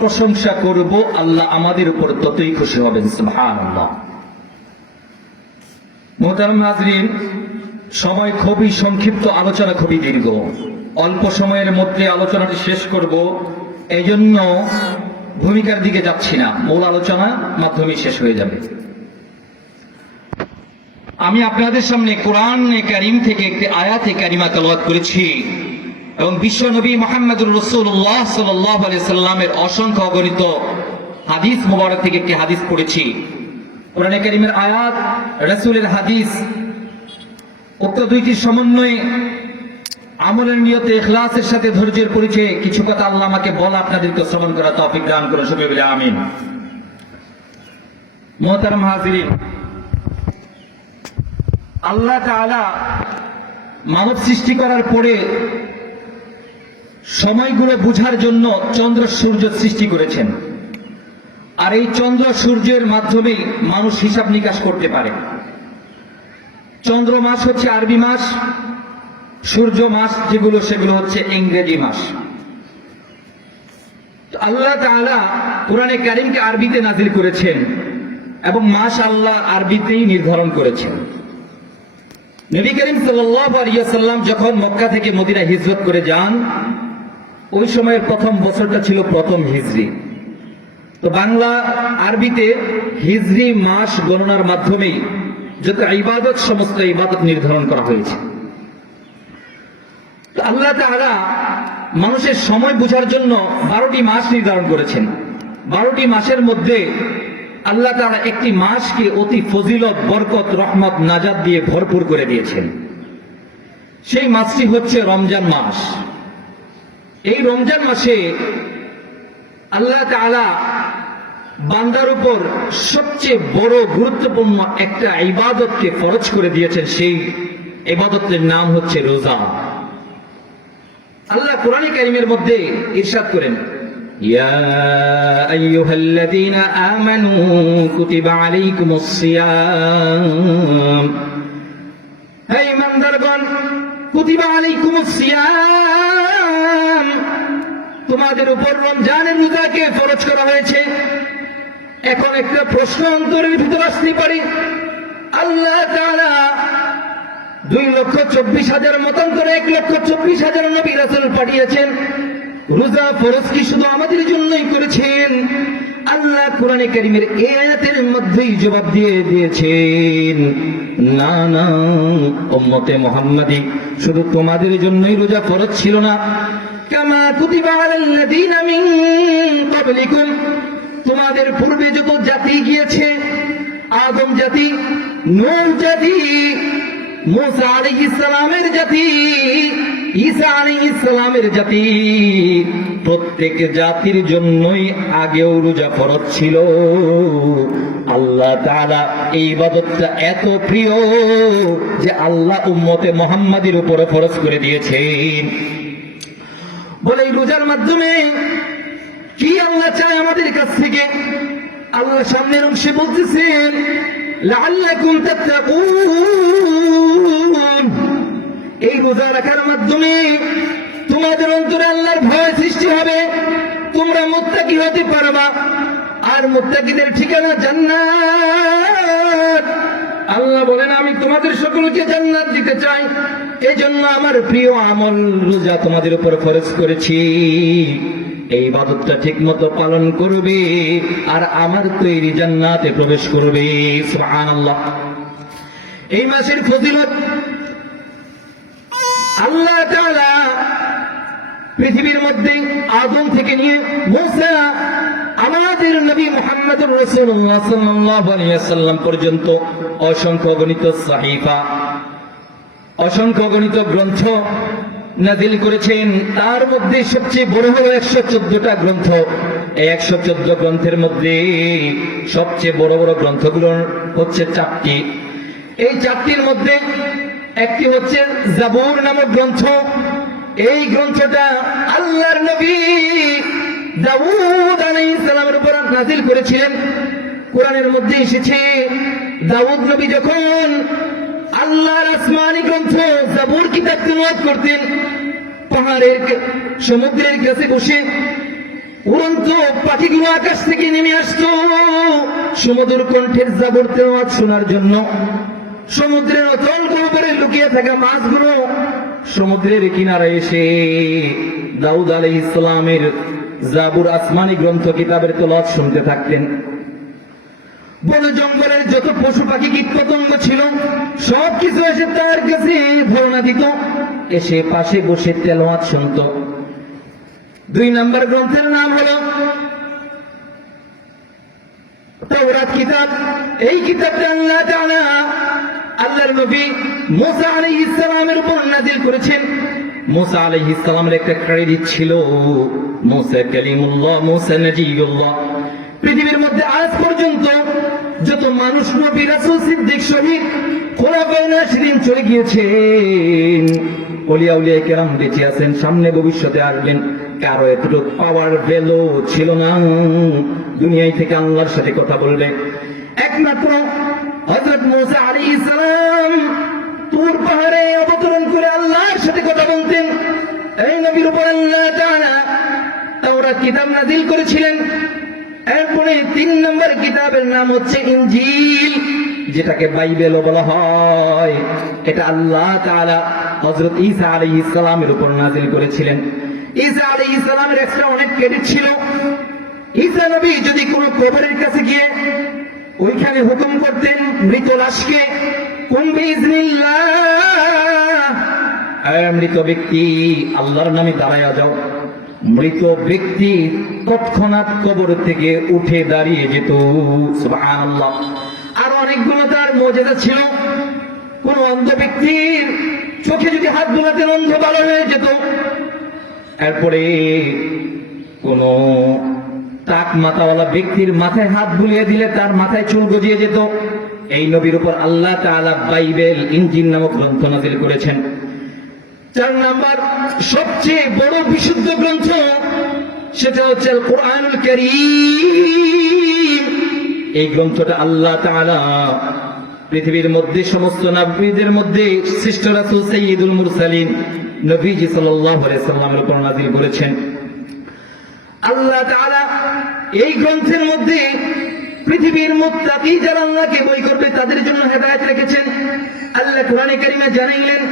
প্রশংসা করব, আল্লাহ আমাদের উপর ততই খুশি হবেন। সুবহানাল্লাহ। মুহতারাম হাজরিন, সময় খুবই সংক্ষিপ্ত, আলোচনা খুবই দীর্ঘ। অল্প সময়ের মধ্যে আলোচনাটি শেষ করব, এই জন্য ভূমিকার দিকে যাচ্ছি না, মূল আলোচনা মাধ্যমে শেষ হয়ে যাবে। আমি আপনাদের সামনে কোরআন কারীম থেকে একটি আয়াতে কারিমা তেলাওয়াত করেছি এবং বিশ্ব নবী মুহাম্মদুর রাসূলুল্লাহ সাল্লাল্লাহু আলাইহি সাল্লামের অসংখ্য অগণিত হাদিস মুবারক থেকে একটি হাদিস পড়েছি। কোরআন কারীমের আয়াত, রাসূলের হাদিস, উক্ত দুইটির সমন্বয়ে আমলের নিয়তে ইখলাসের সাথে ধৈর্যের পরিচয়ে কিছু কথা আল্লাহ আমাকে বলা আপনাদেরকে শ্রবণ করা তৌফিক দান করুন, সবাই বলে আমিন। মুহতারাম হাজিরিন, আল্লাহ তাআলা মানব সৃষ্টি করার পরে সময়গুলো বুঝার জন্য চন্দ্র সূর্য সৃষ্টি করেছেন, আর এই চন্দ্র সূর্যের মাধ্যমে মানুষ হিসাব নিকাশ করতে পারে। চন্দ্র মাস হচ্ছে আরবি মাস, সূর্য মাস যেগুলো সেগুলো হচ্ছে ইংরেজি মাস। আল্লাহ তাআলা কোরআনে কারীমকে আরবিতে নাজিল করেছেন এবং মাস আল্লাহ আরবিতেই নির্ধারণ করেছেন। নবী করিম সাল্লাল্লাহু আলাইহি ওয়াসাল্লাম যখন মক্কা থেকে মদিনায় হিজরত করে যান, ওই সময়ের প্রথম বছরটা ছিল প্রথম হিজরি। তো বাংলা আরবিতে হিজরি মাস গণনার মাধ্যমে যত ইবাদত, সমস্ত ইবাদত নির্ধারণ করা হয়েছে। তো আল্লাহ তাআলা মানুষের সময় বোঝার জন্য 12টি মাস নির্ধারণ করেছেন। 12টি মাসের মধ্যে আল্লাহ তাআলা একটি মাসকে অতি ফজিলত, বরকত, রহমত, নাজাত দিয়ে ভরপুর করে দিয়েছেন। সেই মাসটি হচ্ছে রমজান মাস। এই রমজান মাসে আল্লাহ তাআলা বান্দার উপর সবচেয়ে বড় গুরুত্বপূর্ণ একটা ইবাদতকে ফরজ করে দিয়েছেন। সেই ইবাদতের নাম হচ্ছে রোজা। আল্লাহ কোরআনে কারীমের মধ্যে ইরশাদ করেন, ইয়া আইয়ুহাল্লাযীনা আমানু কুতিবা আলাইকুমুস সিয়াম, হে ঈমানদারগণ, কুতিবা আলাইকুমুস সিয়াম, তোমাদের উপর রমজানের রোজাকে ফরজ করা হয়েছে। এখন একটা প্রশ্ন অন্তরের ভিতর আসতে পারে, আল্লাহ তাআলা 2,24,000 মতান্তরে 1,24,000 নবী রাসূল পাঠিয়েছেন, রোজা ফরজ কি শুধু আমাদের জন্যই করেছেন? আল্লাহ কোরআনে কারীমের এই আয়াতের মধ্যেই জবাব দিয়ে দিয়েছেন, না না উম্মতে মুহাম্মাদি, শুধু তোমাদের জন্যই রোজা ফরজ ছিল না। কামা কুতিবা আলাল্লাযীনা মিন ক্বাবলিকুম, তোমাদের পূর্বে যত জাতি গিয়েছে, আদম জাতি, নূহ জাতি, মুসা আলাইহিস সালামের জাতি, ঈসা আলাইহিস সালামের জাতি, প্রত্যেক জাতির জন্যই আগেও রোজা ফরজ ছিল। আল্লাহ তাআলা এই ইবাদতটা এত প্রিয় যে আল্লাহ উম্মতে মুহাম্মাদের উপরে ফরজ করে দিয়েছেন। বলে এই রোজার মাধ্যমে কি আল্লাহ চায় আমাদের কাছ থেকে? আল্লাহ সামনের অংশে বলতেছেন, লাআল্লাকুম তাত্তাকুন, এই রোজা রাখার মাধ্যমে তোমাদের অন্তরে আল্লাহর ভয় সৃষ্টি হবে, তোমরা মুত্তাকি হতে পারবা। আর মুত্তাকিদের ঠিকানা জান্নাত। আল্লাহ বলেন, আমি তোমাদের সকলকে জান্নাত দিতে চাই, এজন্য আমার প্রিয় আমল রোজা তোমাদের উপর ফরজ করেছি। এই ইবাদতটা ঠিকমতো পালন করবে আর আমার তৈরি জান্নাতে প্রবেশ করবে। সুবহানাল্লাহ। এই মাসের ফজিলত আল্লাহ তাআলা পৃথিবীর মধ্যে আদম থেকে নিয়ে মুসা, আমাদের নবী মুহাম্মদুর রাসূলুল্লাহ সাল্লাল্লাহু আলাইহি ওয়াসাল্লাম পর্যন্ত অসংখ্য অগণিত সাহিফা, অসংখ্য অগণিত গ্রন্থ নাযিল করেছেন। তার মধ্যে সবচেয়ে বড় হলো 114টা গ্রন্থ। এই 114 গ্রন্থের মধ্যে সবচেয়ে বড় বড় গ্রন্থগুলো হচ্ছে 4টি। এই 4টির মধ্যে একটি হচ্ছে জাবুর নামক গ্রন্থ। এই গ্রন্থটা আল্লাহর নবী দাউদ আলাইহিস সালামের উপর নাযিল করেছিলেন। কোরআনের মধ্যে এসেছে, দাউদ নবী যখন আল্লাহর আসমানি গ্রন্থ জাবুর কিতাব তিলাওয়াত করতেন, পাহাড়ের সমুদ্রের কাছে বসে উড়ন্ত পাখিগুলো আকাশ থেকে নেমে আসতো সমুদ্র কণ্ঠের জাগর তেলাওয়াত শোনার জন্য। সমুদ্রের অতল গভীরে লুকিয়ে থাকা মাছগুলো সমুদ্রের কিনারায় এসে দাউদ আলাইহিস সালামের জাবুর আসমানি গ্রন্থ কিতাবের তেলাওয়াত শুনতে থাকতেন। বন জঙ্গলের যত পশু পাখি কীটপতঙ্গ ছিল সবকিছু এসে তার কাছে ধরনা দিত, এসে পাশে বসে তেলাওয়াত শুনত। 2 নম্বর গ্রন্থের নাম হলো তাওরাত কিতাব। এই কিতাবটা আল্লাহ তাআলা আল্লাহর নবী মুসা আলাইহিস সালামের উপর নাযিল করেছেন। মুসা আলাইহিস সালামের একটা ক্রেডিট ছিল, মুসা কালিমুল্লাহ, মুসা নজিয়ুল্লাহ। পৃথিবীর মধ্যে আজ পর্যন্ত যত মানুষ, নবী, রাসূল, সিদ্দিক, শহীদ, খোলাফায়ে রাশিদিন চলে গিয়েছেন, ওলিয়া উলিয়া কেরাম বেঁচে আছেন, সামনে ভবিষ্যতে আসবেন, কারো এতটুকু পাওয়ার ভ্যালু ছিল না দুনিয়ায় থেকে আল্লাহর সাথে কথা বলবে। একমাত্র হযরত মুসা আলাইহিস সালাম তুর পাহাড়ে অবতরণ করে আল্লাহর সাথে কথা বলতেন। এই নবীর উপর আল্লাহ তাআলা তাওরাত কিতাব নাযিল করেছিলেন। এরপরে 3 নম্বর কিতাবের নাম হচ্ছে ইনজিল, যেটাকে বাইবেলও বলা হয়। এটা আল্লাহ তাআলা হযরত ঈসা আলাইহিস সালামের উপর নাযিল করেছিলেন। ঈসা আলাইহিস সালামের এক্সট্রা অনেক ক্রেডিট ছিল। ঈসা নবী যদি কোনো কবরের কাছে গিয়ে ওইখানে হুকুম করতেন মৃত লাশকে, কুম বিইজনিল্লাহ, মৃত ব্যক্তি আল্লাহর নামে দাঁড়ায়া যাও, মৃত ব্যক্তি তৎক্ষণাৎ কবর থেকে উঠে দাঁড়িয়ে যেত। সুবহানাল্লাহ। আর অনেকগুলো তার মুজিজা ছিল। কোন অন্ধ ব্যক্তির চোখে যদি হাত বুলাতেন অন্ধ ভালো হয়ে যেত। এরপরে কোন টাক মাথাওয়ালা ব্যক্তির মাথায় হাত বুলিয়ে দিলে তার মাথায় চুল গজিয়ে যেত। এই নবীর উপর আল্লাহ তাআলা বাইবেল, ইনজিল নামক গ্রন্থ নাযিল করেছেন। 4 নাম্বার সবচেয়ে বড় বিশুদ্ধ গ্রন্থ, সেটা হচ্ছে আল কোরআনুল কারীম। এই গ্রন্থটা আল্লাহ তাআলা পৃথিবীর মধ্যে সমস্ত নবীদের মধ্যে শ্রেষ্ঠ রাসূল সাইয়্যিদুল মুরসালিন নবীজি সাল্লাল্লাহু আলাইহি সাল্লামের উপর নাযিল করেছেন। আল্লাহ তাআলা এই গ্রন্থের মধ্যে পৃথিবীর মুত্তাকি যারা আল্লাহকে ভয় করবে তাদের জন্য হেদায়েত রেখেছেন। আল্লাহ কোরআনে কারিমে জানাইলেন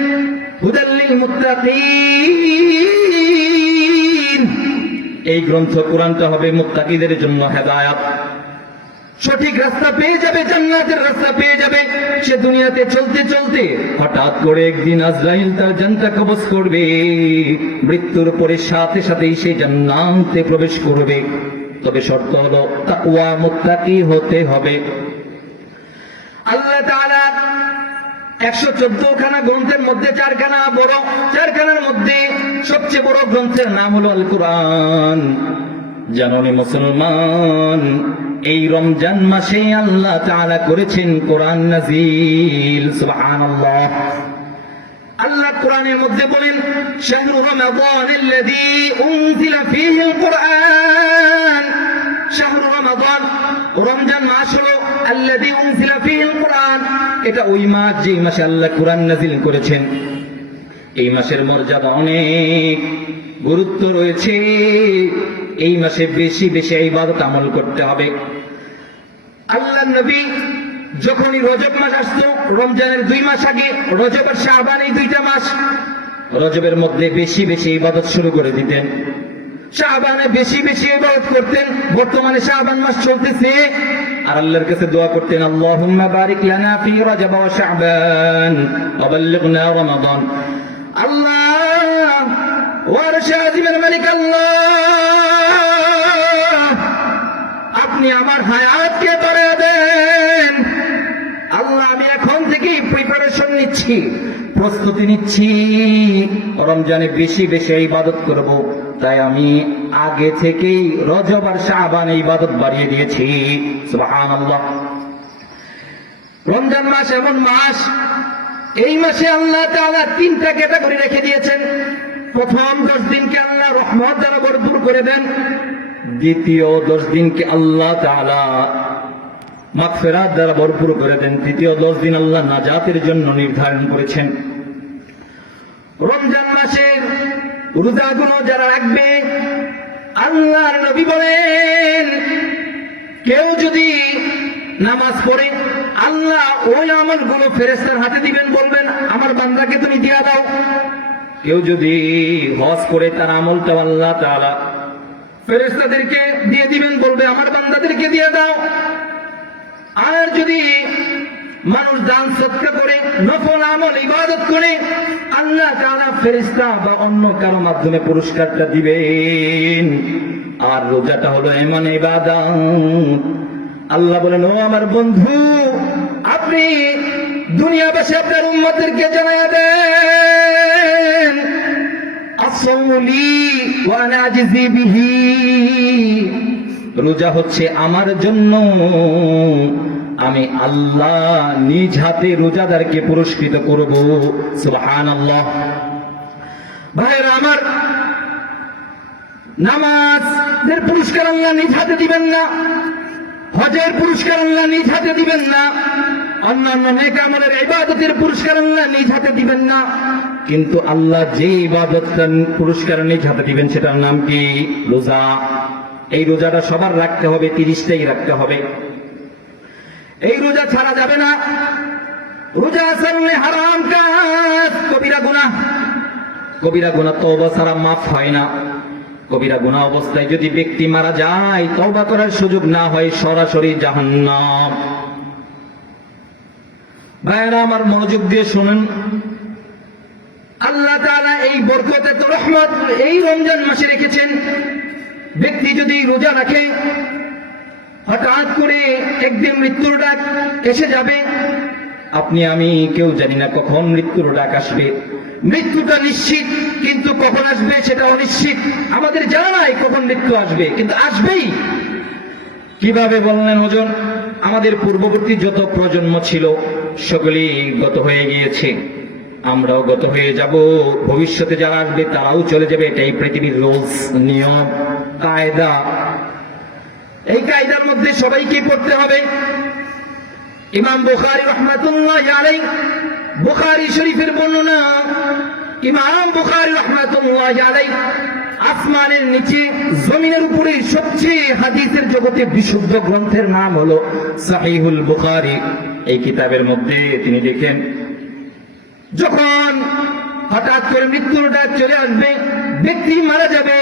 হুদাল লিল মুত্তাকিন। এই গ্রন্থ কোরআনটা হবে মুত্তাকিদের জন্য হেদায়েত। সঠিক রাস্তা পেয়ে যাবে, জান্নাতের রাস্তা পেয়ে যাবে। সে দুনিয়াতে চলতে চলতে হঠাৎ করে একদিন আজরাইল তার জানটা কবজ করবে, মৃত্যুর পরে সাথে সাথেই সে জান্নাতে প্রবেশ করবে। তবে শর্ত হলো তাকওয়া, মুত্তাকি হতে হবে। আল্লাহ তাআলা 114 খানা গ্রন্থের মধ্যে 4 খানা বড়, 4 খানার মধ্যে সবচেয়ে বড় গ্রন্থের নাম হলো আল কোরআন। জানুনি মুসলমান, এই রমজান মাসে আল্লাহ তাআলা করেছেন কোরআন নাযিল। সুবহানাল্লাহ। আল্লাহ কোরআনের মধ্যে বলেন শাহরু রমাদানাল্লাযী উনজিলা ফীহিল কোরআন। শাহরু রমাদান, রমজান মাস হলো আল্লাযী উনজিলা ফীহিল কোরআন। এটা ওই মাস যে মাসে আল্লাহ কোরআন নাযিল করেছেন। এই মাসের মর্যাদা অনেক, গুরুত্ব রয়েছে। এই মাসে বেশি বেশি ইবাদত আমল করতে হবে। আল্লাহ নবী যখনই রজব মাস আসতো, রমজানের 2 মাস আগে, রজব আর শাবান, এই 2টা মাস, রজবের মধ্যে বেশি বেশি ইবাদত শুরু করে দিতেন, শাবানে বেশি বেশি ইবাদত করতেন। বর্তমানে শাবান মাস চলতেছে, আর আল্লাহর কাছে দোয়া করতেন আল্লাহুম্মা বারিক লানা ফি রজব ওয়া শাবান ওয়া বাল্লিগনা রমাদান। আল্লাহ ওয়ারশে আজিমের মালিক আল্লাহ, আপনি আমার হায়াতকে বাড়িয়ে দেন। আল্লাহ আমি এখন থেকেই প্রিপারেশন নিচ্ছি, প্রস্তুতি নিচ্ছি, রমজানে বেশি বেশি ইবাদত করব। তাই আমি আগে থেকেই রজব আর শাবানে ইবাদত বাড়িয়ে দিয়েছি। সুবহানাল্লাহ। রমজান মাস এমন মাস, এই মাসে আল্লাহ তাআলা 3টা ক্যাটাগরি রেখে দিয়েছেন। প্রথম 10 দিনকে আল্লাহ রহমত দ্বারা ভরপুর করে দেন। দ্বিতীয় 10 দিনকে আল্লাহ তাআলা মাগফিরাত দ্বারা ভরপুর করে দেন। তৃতীয় 10 দিন আল্লাহ নাজাতের জন্য নির্ধারণ করেছেন। রমজান মাসের রোজাগুলো যারা রাখবে আল্লাহর নবী বলেন, কেউ যদি নামাজ পড়ে আল্লাহ ওই আমলগুলো ফেরেশতার হাতে দিবেন, বলবেন আমার বান্দাকে তুমি দিয়া দাও। কেউ যদি হজ করে তার আমলটা আল্লাহ তাআলা ফেরেশতাদেরকে দিয়ে দিবেন, বলবে আমার বান্দাদেরকে দিয়ে দাও। আর যদি মানুষ দান সদকা করে, নফল আমল ইবাদত করে, আল্লাহ তাআলা ফেরেশতা বা অন্য কারো মাধ্যমে পুরস্কারটা দিবেন। আর রোজাটা হলো এমন ইবাদত, আল্লাহ বলেন ও আমার বন্ধু, আপনি দুনিয়াবাসী আপনার উম্মতদেরকে জানায়া দেন, আসসাউলি ওয়া আনা আজিজি বিহি, রোজা হচ্ছে আমার জন্য, আমি আল্লাহ নিজ হাতে রোজাদারকে পুরস্কৃত করব। সুবহানাল্লাহ। ভাইরা আমার, নামাজের পুরস্কার আল্লাহ নিজ হাতে দিবেন না, হজের পুরস্কার আল্লাহ নিজ হাতে দিবেন না, অন্যান্য নেক আমলের ইবাদতের পুরস্কার আল্লাহ নিজ হাতে দিবেন না, কিন্তু আল্লাহ যে ইবাদতটার পুরস্কার নিজ হাতে দিবেন সেটার নাম কি? রোজা। এই রোজাটা সবার রাখতে হবে, 30টাই রাখতে হবে। এই রোজা ছাড়া যাবে না। রোজা ছাড়লে হারাম কাজ, কবিরা গুনাহ। কবিরা গুনাহ তওবা ছাড়া মাফ হয় না। কবিরা গুনাহ অবস্থায় যদি ব্যক্তি মারা যায়, তওবা করার সুযোগ না হয়, সরাসরি জাহান্নাম। ভাইরা আমার, মনোযোগ দিয়ে শুনুন, আল্লাহ তাআলা এই বরকত এত রহমত এই রমজান মাসে রেখেছেন। ব্যক্তি যদি রোজা রাখে, হঠাৎ করে একদিন মৃত্যুর ডাক এসে যাবে। আপনি আমি কেউ জানি না কখন মৃত্যুর ডাক আসবে। মৃত্যুটা নিশ্চিত, কিন্তু কখন আসবে সেটা অনিশ্চিত। আমাদের জানা নাই কখন মৃত্যু আসবে, কিন্তু আসবেই। কিভাবে বললেন হুজুর? আমাদের পূর্ববর্তী যত প্রজন্ম ছিল সকলেই গত হয়ে গিয়েছে, আমরাও গত হয়ে যাব। ভবিষ্যতে যারা আসবে তারাও চলে যাবে। এটাই পৃথিবীর রুলস, নিয়ম, কায়দা। এই কায়দার মধ্যে সবাইকে পড়তে হবে। ইমাম বুখারী রাহমাতুল্লাহি আলাইহি, বুখারী শরীফের বর্ণনা, ইমাম বুখারী রাহমাতুল্লাহি আলাইহি আসমানের নিচে জমিনের উপরে সবচেয়ে হাদিসের জগতে বিশুদ্ধ গ্রন্থের নাম হলো সহিহুল বুখারী। এই কিতাবের মধ্যে তিনি দেখেন, যখন হঠাৎ করে মৃত্যুর ডাক চলে আসবে, ব্যক্তি মারা যাবে,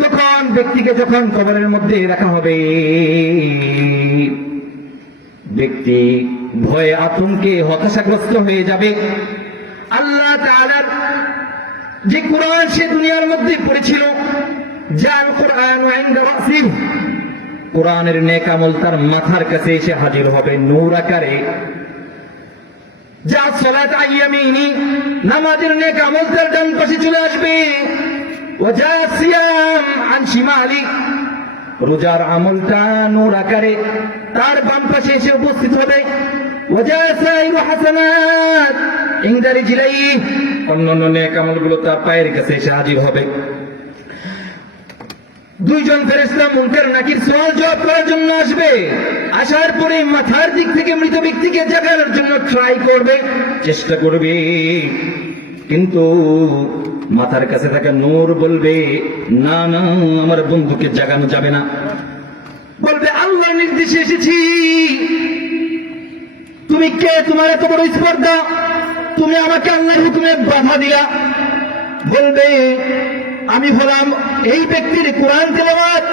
তখন ব্যক্তিকে যখন কবরের মধ্যে রাখা হবে, ব্যক্তি ভয়ে আতঙ্কে হতাশাগ্রস্ত হয়ে যাবে। আল্লাহ তাআলার যে কোরআন সে দুনিয়ার মধ্যে পড়েছিল, জাল কোরআন ইনদা রাসিহ, কোরআনের নেক আমল তার মাথার কাছে এসে হাজির হবে নূর আকারে। যা সালাত আইয়ামিনি, নামাজের নেক আমল তার ডান পাশে চলে আসবে। ওয়াজা সিয়াম আন শিমালি, রোজার আমলটা নূর আকারে তার বাম পাশে এসে উপস্থিত হবে। ওয়াজা সাইরু হাসানাত ইনদা রিজলাইহি, অন্যান্য নেক আমলগুলো তার পায়ের কাছে এসে হাজির হবে। দুইজন ফেরেশতা মুনকার নাকির সওয়াল জবাব করার জন্য আসবে। আসার পরে মাথার দিক থেকে মৃত ব্যক্তিকে জাগানোর জন্য ট্রাই করবে, চেষ্টা করবে, কিন্তু মাথার কাছে থাকা নূর বলবে না না, আমার বন্ধুকে জাগানো যাবে না। বলবে আল্লাহর নির্দেশে এসেছি। তুমি কে? তোমার এত বড় স্পর্ধা, তুমি আমাকে আল্লাহর হুকুমে বাধা দিলা। বলবে আমি হলাম এই ব্যক্তির কোরআন তেলাওয়াত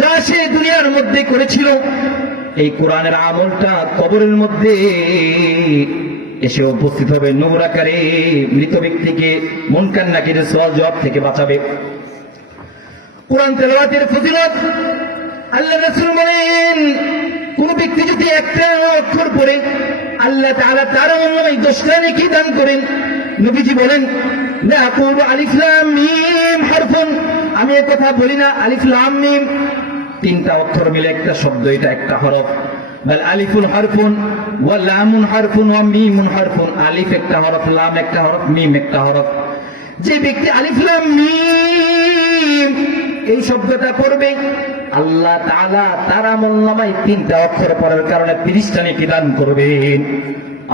যা সে দুনিয়ার মধ্যে করেছিল। এই কোরআনের আমলটা কবরের মধ্যে এসে উপস্থিত হবে নূর আকারে, মৃত ব্যক্তিকে মুনকার নাকিরের সওয়াল জবাব থেকে বাঁচাবে। কোরআন তেলাওয়াতের ফজিলত আল্লাহ রাসূল বলেন, কোন ব্যক্তি যদি একটা অক্ষর পড়ে আল্লাহ তাআলা তার নামে 10টা নেকি দান করেন। নবীজি বলেন, লা আকুলু আলিফ লাম মিম হারফুন, আমি এই কথা বলি না আলিফ লাম মিম 3টা অক্ষর মিলে একটা শব্দ, এটা একটা হরফ। বাল আলিফুন হারফুন ওয়া লামুন হারফুন ওয়া মিমুন হারফুন, আলিফ একটা হরফ, লাম একটা হরফ, মিম একটা হরফ। যে ব্যক্তি আলিফ লাম মিম এই শব্দটা পড়বে, আল্লাহ তাআলা তার আমলনামায় 3টা অক্ষর পড়ার কারণে 30টা নেকি দান করবেন।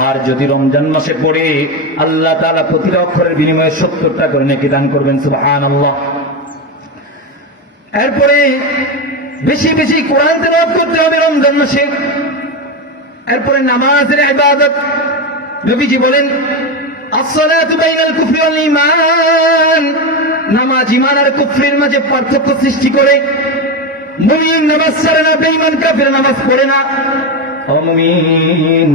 আর যদি রমজান মাসে পড়ে, আল্লাহ তাআলা প্রতিটা অক্ষরের বিনিময়ে 70টা করে নেকি দান করবেন। সুবহানাল্লাহ। এরপরে বেশি বেশি কোরআন তেলাওয়াত করতে হবে রমজান মাসে। এরপরে নামাজের ইবাদত। নবীজি বলেন আসসালাতু বাইনাল কুফরি ওয়াল ঈমান, নামাজ ঈমান আর কুফরের মাঝে পার্থক্য সৃষ্টি করে। মুমিন নামাজ ছাড়ে না, বেঈমান কাফের নামাজ পড়ে না। ও মুমিন,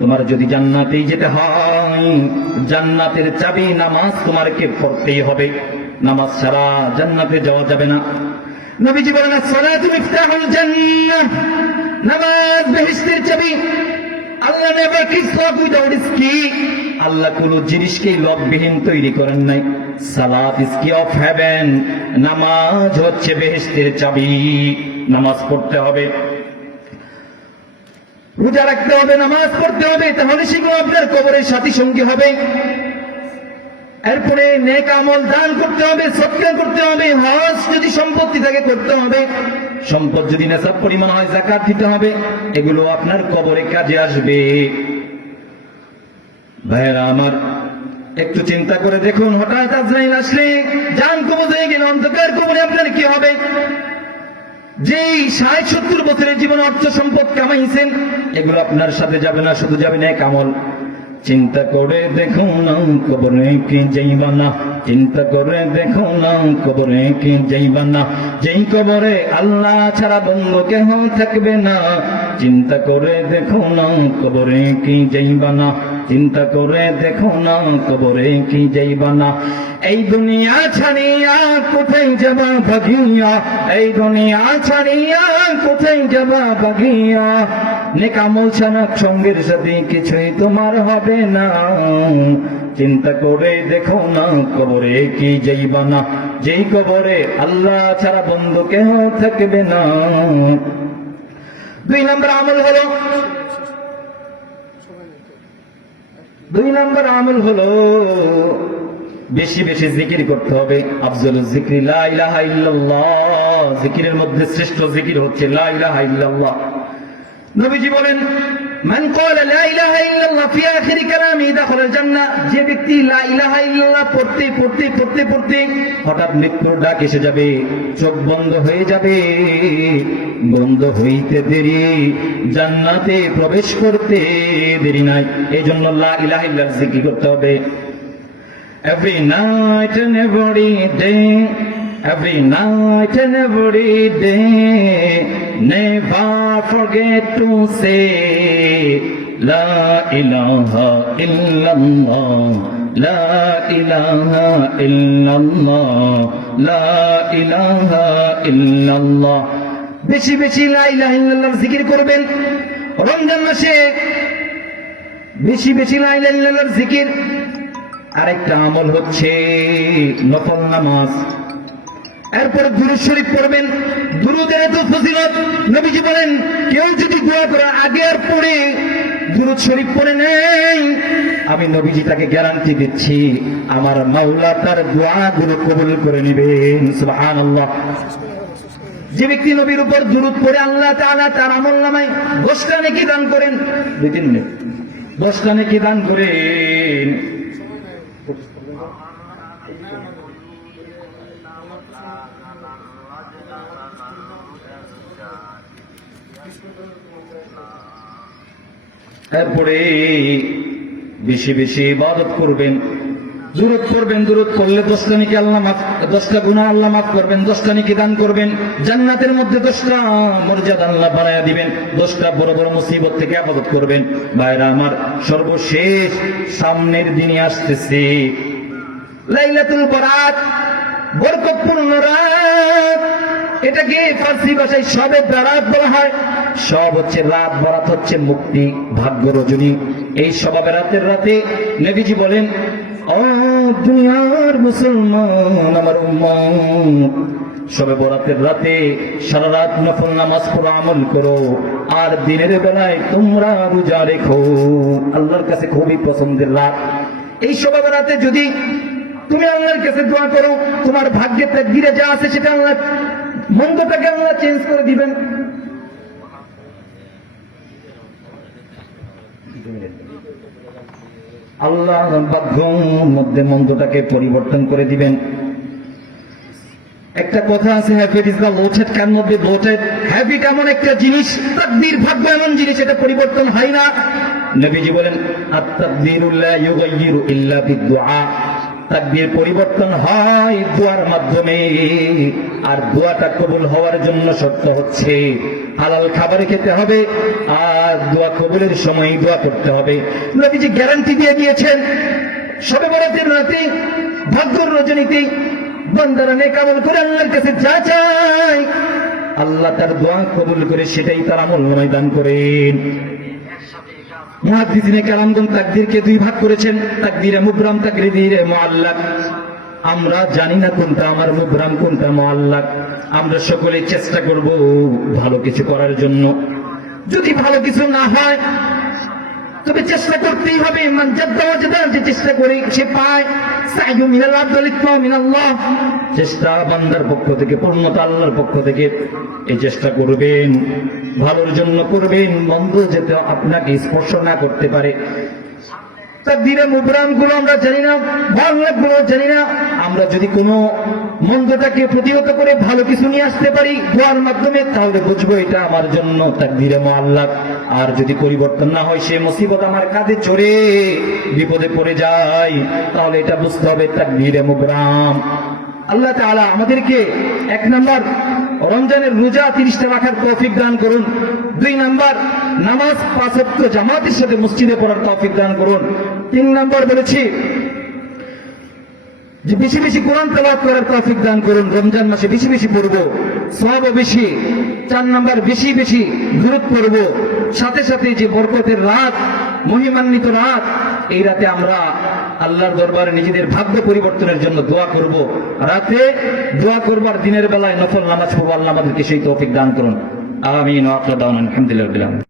তোমার যদি জান্নাতেই যেতে হয়, জান্নাতের চাবি নামাজ তোমাকে পড়তেই হবে। নামাজ ছাড়া জান্নাতে যাওয়া যাবে না। নবীজি বলেন আসসালাতু মিফতাহুল জান্নাহ, নামাজ বেহেশতের চাবি। আল্লাহ never keeps lock without its key. আল্লাহ কোন জিনিসকে লকবিহীন তৈরি করেন নাই। সালাত ইজ কি অফ হেভেন, নামাজ হচ্ছে বেহেশতের চাবি। নামাজ পড়তে হবে, রোজা রাখতে হবে, নামাজ পড়তে হবে, তাহলে সেগুলো আপনার কবরের সাথী সঙ্গী হবে। এরপরে নেক আমল দান করতে হবে, সদকা করতে হবে, হজ যদি সম্পত্তি থাকে করতে হবে, সম্পদ যদি নেশাব পরিমাণ হয় যাকাত দিতে হবে। এগুলো আপনার কবরে কাজে আসবে। ভাইয়েরা আমার, একটু চিন্তা করে দেখুন, হঠাৎ আজরাইল আসলে জান কবজ হয়ে গেলে অন্ধকার কবরে আপনার কি হবে? যেই ৬০-৭০ বছরের জীবন অর্থ সম্পদ কামাইছেন, এগুলো আপনার সাথে যাবে না, শুধু যাবে নেক আমল। চিন্তা করে দেখো না কবরে কি যাইবা না, চিন্তা করে দেখো না কবরে কি যাইবা না, যেই কবরে আল্লাহ ছাড়া বন্ধ কেহ থাকবে না। চিন্তা করে দেখো না কবরে কি যাইবা না, চিন্তা করে দেখো না কবরে কি যাইবা না। এই দুনিয়া ছাড়িয়া কোথায় যাবা ভাগিয়া, এই দুনিয়া ছাড়িয়া কোথায় যাবা ভাগিয়া। নেক আমল ছাড়া সঙ্গের সাথে কিছুই তোমার হবে না। চিন্তা করে দেখো না কবরে কি যাইবা না, যেই কবরে আল্লাহ ছাড়া বন্ধু কেহ থাকবে না। ২ নম্বর আমল হলো, ২ নম্বর আমল হলো বেশি বেশি জিকির করতে হবে। আফজালুজ যিকরি লা ইলাহা ইল্লাল্লাহ, জিকিরের মধ্যে শ্রেষ্ঠ জিকির হচ্ছে লা ইলাহা ইল্লাল্লাহ। নবীজি বলেন মান ক্বালা লা ইলাহা ইল্লাল্লাহ ফি আখিরি কালামি দাখালাল জান্নাহ, যে ব্যক্তি লা ইলাহা ইল্লাল্লাহ পড়তে পড়তে পড়তে পড়তে হঠাৎ মৃত্যুর ডাক এসে যাবে, চোখ বন্ধ হয়ে যাবে, বন্ধ হইতে দেরি, জান্নাতে প্রবেশ করতে দেরি নাই। এই জন্য লা ইলাহা ইল্লাল্লাহ জিকির করতে হবে। Every night and every day, every night and every day, never forget to say La ilaha illallah, La ilaha illallah, La ilaha illallah। বেশি বেশি লা ইলাহা ইল্লাল্লাহ জিকির করবেন রমজান মাসে, বেশি বেশি লা ইলাহা ইল্লাল্লাহ জিকির। আরেকটা আমল হচ্ছে নফল নামাজ। এরপরে দুরূদ শরীফ পড়বেন। দুরূদের এত ফজিলত, নবীজি বলেন কেউ যদি দোয়া করে আগে আর পড়ে দুরূদ শরীফ পড়ে নেই, আমি নবীজি তাকে গ্যারান্টি দিচ্ছি আমার মাওলা তার দোয়াগুলো কবুল করে নেবেন। সুবহানাল্লাহ। যে ব্যক্তি নবীর উপর দুরূদ পড়ে আল্লাহ তাআলা তার আমলনামায় 10টা নেকি দান করেন। 2-3 মিনিট, 10টা নেকি দান করেন। এরপরে বেশি বেশি ইবাদত করবেন, দুরূদ পড়বেন। দুরূদ পড়লে 10টা নেকি আল্লাহ মাফ, 10টা গুনাহ আল্লাহ মাফ করবেন, 10টা নেকি দান করবেন। জান্নাতের মধ্যে 10টা মর্যাদা আল্লাহ বাড়ায়া দিবেন, 10টা বড় বড় মুসিবত থেকে হেফাজত করবেন। ভাইরা আমার, সর্বশেষ সামনের দিনে আসতেছে লাইলাতুল বরাত, বরকতপূর্ণ রাত। এটাকে ফার্সি ভাষায় শবে বরাত বলা হয়। সব হচ্ছে রাত, বরাত হচ্ছে মুক্তি, ভাগ্য রজনী। এই শবে বরাতের রাতে নবীজি বলেন ও দুনিয়ার মুসলমান আমার উম্মত, শবে বরাতের রাতে সারা রাত নফল নামাজ পড়ো, আমল করো, আর দিনের বেলায় তোমরা রোজা রেখো। আল্লাহর কাছে খুবই পছন্দের রাত এই শবে বরাতে। যদি তুমি আল্লাহর কাছে দোয়া করো, তোমার ভাগ্যে তাকদীরে যা আছে সেটা আল্লাহ, মন্দটাকে আল্লাহ চেঞ্জ করে দিবেন। আল্লাহ ভাগ্যের মধ্যে মন্দটাকে পরিবর্তন করে দিবেন। একটা কথা আছে, habit is the loaded can not be bloated. Habit এমন একটা জিনিস, তাকদীর ভাগ্য এমন জিনিস, এটা পরিবর্তন হয় না। নবীজি বলেন আত-তাকদীরু লা ইউগাইয়িরু ইল্লা বিদ-দুআ। তাকদীর পরিবর্তন হয় দোয়ার মাধ্যমে, আর দোয়াটা কবুল হওয়ার জন্য শর্ত হচ্ছে হালাল খাবার খেতে হবে, আর দোয়া কবুলের সময় দোয়া করতে হবে। নবীজি গ্যারান্টি দিয়ে দিয়েছেন, শবে বরাতের রাতে, ভাগ্যর রজনীতে বান্দারা নেক আমল করে আল্লাহর কাছে যা চায়, আল্লাহ তার দোয়া কবুল করে সেটাই তার আমল নামায় দান করেন। মুহাদ্দিসিনে কেরামগণ তাকদীরকে দুই ভাগ করেছেন, তাকদীরে মুবরাম, তাকদীরে মুআল্লাক। আমরা জানি না কোনটা আমার মুবরাম, কোনটা মুআল্লাক। আমরা সকলে চেষ্টা করব ভালো কিছু করার জন্য। যদি ভালো কিছু না হয় তবে চেষ্টা করতেই হবে। মান জাদ্দা ওয়াজাদা, যে চেষ্টা করে সে পায়। সাইয়ু মিনাল আবদ লিতমা মিনাল্লাহ, চেষ্টা বান্দার পক্ষ থেকে, পূর্ণতা আল্লাহর পক্ষ থেকে। এই চেষ্টা করবেন, ভালোর জন্য করবেন, মন্দ যাতে আপনাকে স্পর্শ না করতে পারে। তাকদীরে মুবরাম গুলো আমরা জানি না, মুআল্লাক গুলো জানি না। আমরা যদি কোনো মন্দটাকে প্রতিহত করে ভালো কিছু নিয়ে আসতে পারি দোয়ার মাধ্যমে, তাহলে বুঝবো এটা আমার জন্য তাকদীরে মুআল্লাক। আর যদি পরিবর্তন না হয়, সে মুসিবত আমার কাঁধে চড়ে বিপদে পড়ে যায়, তাহলে এটা বুঝতে হবে তাকদীরে মুবরাম। আল্লাহ তাআলা আমাদেরকে 1 নাম্বার রমজানের রোজা 30টা রাখার তৌফিক দান করুন। 2 নাম্বার নামাজ 5 ওয়াক্ত জামাতের সাথে মসজিদে পড়ার তৌফিক দান করুন। 3 নাম্বার বলেছি যে বেশি বেশি কোরআন তেলাওয়াত করার তৌফিক দান করুন। রমজান মাসে বেশি বেশি পড়ব, সওয়াবও বেশি। 4 নাম্বার বেশি বেশি দুরূদ পড়ব। সাথে সাথে যে বরকতের রাত, মহিমান্বিত রাত, এই রাতে আমরা আল্লাহর দরবারে নিজেদের ভাগ্য পরিবর্তনের জন্য দোয়া করব। রাতে দোয়া করবার, দিনের বেলায় নফল নামাজ পড়ব। আল্লাহ আমাদেরকে সেই তৌফিক দান করুন। আমিন। ওয়া আখিরু দাওয়ানা আলহামদুলিল্লাহ।